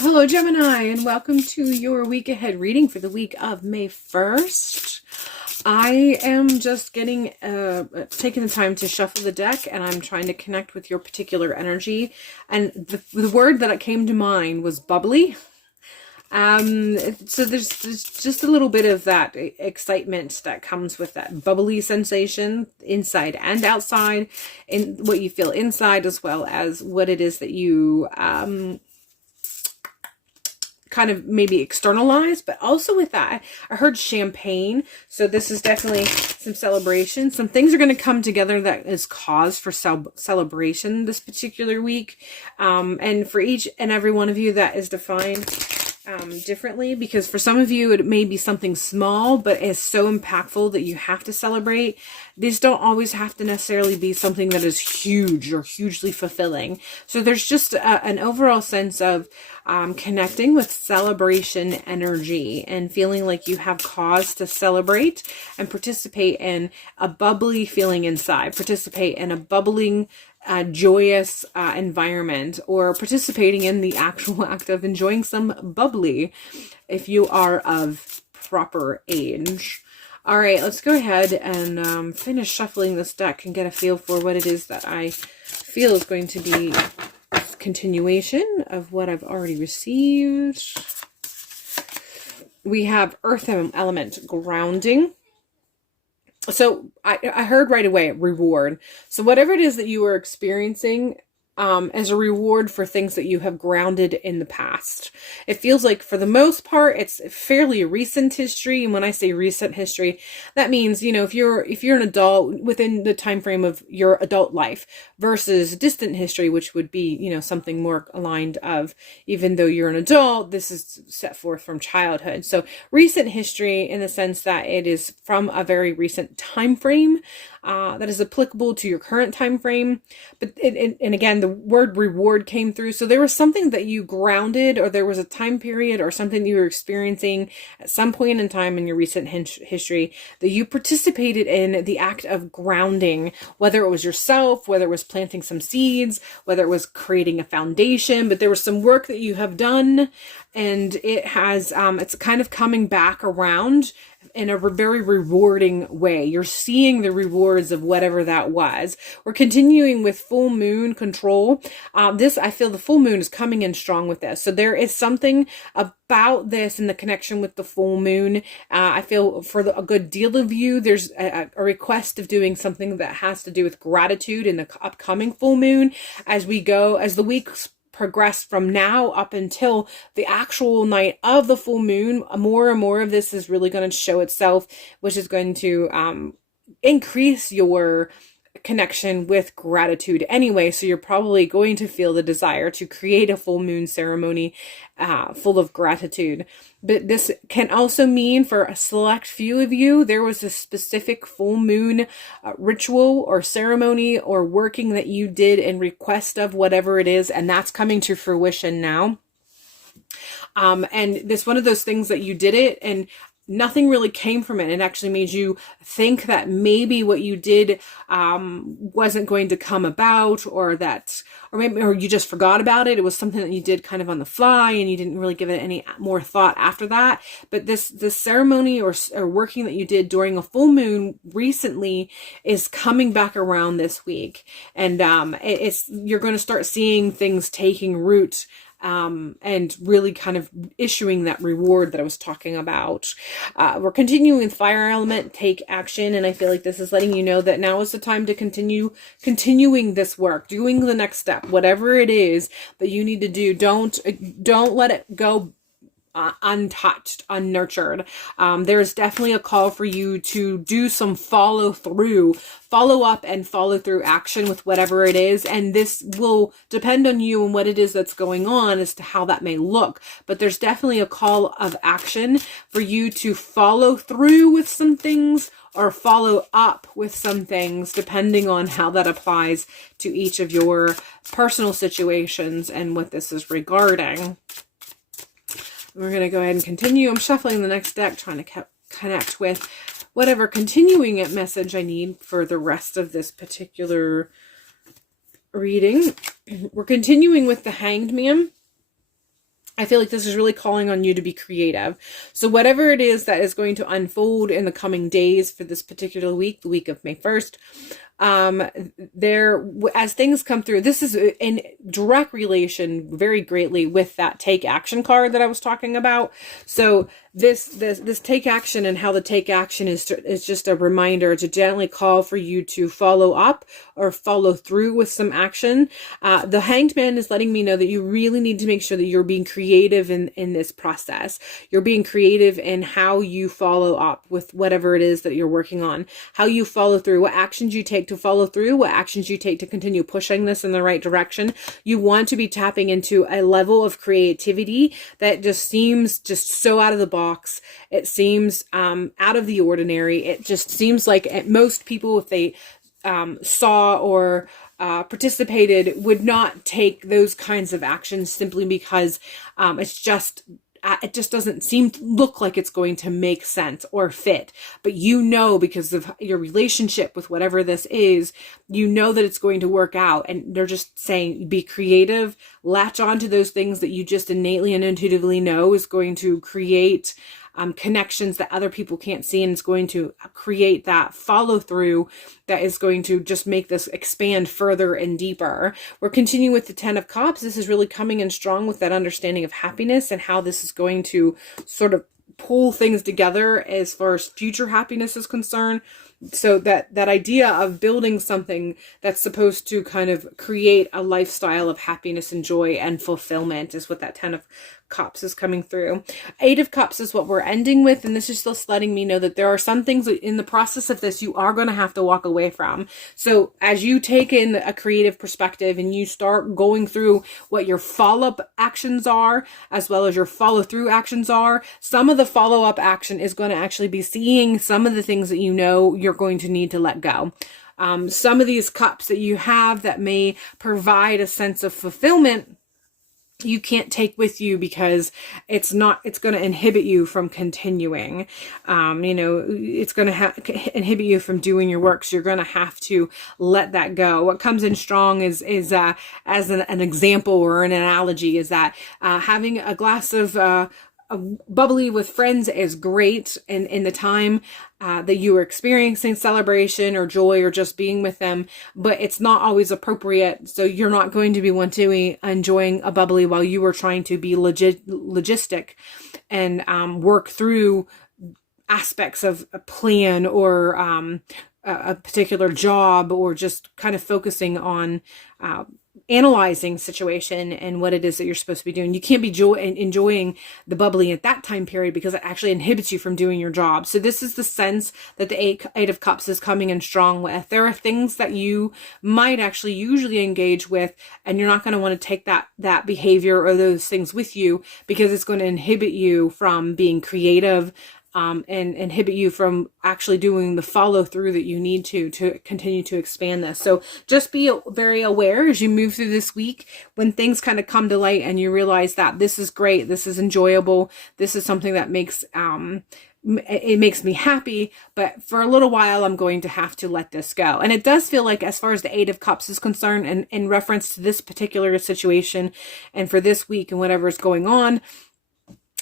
Hello, Gemini, and welcome to your week ahead reading for the week of May 1st. I am just taking the time to shuffle the deck, and I'm trying to connect with your particular energy. And the word that came to mind was bubbly. So there's just a little bit of that excitement that comes with that bubbly sensation inside and outside, in what you feel inside, as well as what it is that you kind of maybe externalize. But also with that, I heard champagne. So this is definitely some celebration. Some things are going to come together that is cause for celebration this particular week. And for each and every one of you, that is defined differently, because for some of you it may be something small but is so impactful that you have to celebrate. These don't always have to necessarily be something that is huge or hugely fulfilling. So there's just an overall sense of connecting with celebration energy and feeling like you have cause to celebrate and participate in a bubbly feeling inside, participate in a bubbling joyous environment, or participating in the actual act of enjoying some bubbly if you are of proper age. All right, let's go ahead and finish shuffling this deck and get a feel for what it is that I feel is going to be a continuation of what I've already received. We have Earth Element grounding. So I heard right away, reward. So whatever it is that you are experiencing as a reward for things that you have grounded in the past. It feels like for the most part, it's fairly recent history. And when I say recent history, that means, you know, if you're an adult within the time frame of your adult life, versus distant history, which would be, you know, something more aligned of, even though you're an adult, this is set forth from childhood. So recent history in the sense that it is from a very recent time frame that is applicable to your current time frame. But and again, the word reward came through. So there was something that you grounded, or there was a time period or something you were experiencing at some point in time in your recent history that you participated in the act of grounding, whether it was yourself, whether it was planting some seeds, whether it was creating a foundation. But there was some work that you have done, and it has it's kind of coming back around in a very rewarding way. You're seeing the rewards of whatever that was. We're continuing with full moon control. I feel the full moon is coming in strong with this. So there is something about this in the connection with the full moon. I feel for a good deal of you, there's a request of doing something that has to do with gratitude in the upcoming full moon as the weeks progress from now up until the actual night of the full moon. More and more of this is really going to show itself, which is going to increase your connection with gratitude anyway. So you're probably going to feel the desire to create a full moon ceremony full of gratitude. But this can also mean, for a select few of you, there was a specific full moon ritual or ceremony or working that you did in request of whatever it is, and that's coming to fruition now. And this one of those things that you did it and nothing really came from it. It actually made you think that maybe what you did wasn't going to come about, or you just forgot about it. It was something that you did kind of on the fly and you didn't really give it any more thought after that. But this ceremony or working that you did during a full moon recently is coming back around this week. And you're going to start seeing things taking root and really kind of issuing that reward that I was talking about. We're continuing with fire element, take action. And I feel like this is letting you know that now is the time to continuing this work, doing the next step, whatever it is that you need to do. Don't let it go untouched, unnurtured. There is definitely a call for you to do some follow up and follow through action with whatever it is. And this will depend on you and what it is that's going on as to how that may look. But there's definitely a call of action for you to follow through with some things or follow up with some things, depending on how that applies to each of your personal situations and what this is regarding. We're going to go ahead and continue. I'm shuffling the next deck, trying to connect with whatever continuing message I need for the rest of this particular reading. We're continuing with the Hanged Man. I feel like this is really calling on you to be creative. So whatever it is that is going to unfold in the coming days for this particular week, the week of May 1st, as things come through, this is in direct relation very greatly with that take action card that I was talking about. So this take action, and how the take action is just a reminder to gently call for you to follow up or follow through with some action. The Hanged Man is letting me know that you really need to make sure that you're being creative in this process. You're being creative in how you follow up with whatever it is that you're working on, how you follow through, what actions you take to follow through, what actions you take to continue pushing this in the right direction. You want to be tapping into a level of creativity that just seems just so out of the box. It seems out of the ordinary. It just seems like most people, if they saw or participated, would not take those kinds of actions simply because it just doesn't look like it's going to make sense or fit. But because of your relationship with whatever this is, that it's going to work out. And they're just saying, be creative, latch on to those things that you just innately and intuitively know is going to create connections that other people can't see, and it's going to create that follow through that is going to just make this expand further and deeper. We're continuing with the 10 of Cups. This is really coming in strong with that understanding of happiness and how this is going to sort of pull things together as far as future happiness is concerned. So that idea of building something that's supposed to kind of create a lifestyle of happiness and joy and fulfillment is what that 10 of Cups is coming through. 8 of Cups is what we're ending with, and this is just letting me know that there are some things in the process of this you are going to have to walk away from. So as you take in a creative perspective and you start going through what your follow-up actions are as well as your follow-through actions are, some of the follow-up action is going to actually be seeing some of the things that you're going to need to let go. Some of these cups that you have that may provide a sense of fulfillment, you can't take with you because it's going to inhibit you from continuing. It's going to inhibit you from doing your work. So you're going to have to let that go. What comes in strong is as an example or an analogy is that, having a glass of, bubbly with friends is great in the time that you are experiencing celebration or joy or just being with them, but it's not always appropriate. So you're not going to be enjoying a bubbly while you are trying to be logistic and work through aspects of a plan or a particular job, or just kind of focusing on analyzing situation and what it is that you're supposed to be doing. You can't be enjoying the bubbly at that time period because it actually inhibits you from doing your job. So this is the sense that the 8 of Cups is coming in strong with. There are things that you might actually usually engage with, and you're not going to want to take that behavior or those things with you because it's going to inhibit you from being creative, and inhibit you from actually doing the follow through that you need to continue to expand this. So just be very aware as you move through this week when things kind of come to light and you realize that this is great, this is enjoyable, this is something that makes me happy, but for a little while I'm going to have to let this go. And it does feel like, as far as the 8 of Cups is concerned, and in reference to this particular situation and for this week and whatever is going on,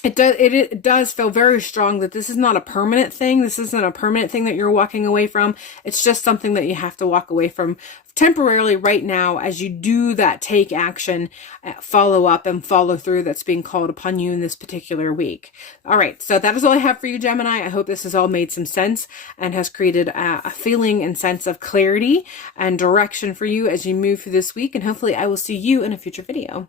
it does feel very strong that this is not a permanent thing. This isn't a permanent thing that you're walking away from. It's just something that you have to walk away from temporarily right now as you do that take action, follow up and follow through that's being called upon you in this particular week. All right, so that is all I have for you, Gemini. I hope this has all made some sense and has created a feeling and sense of clarity and direction for you as you move through this week. And hopefully I will see you in a future video.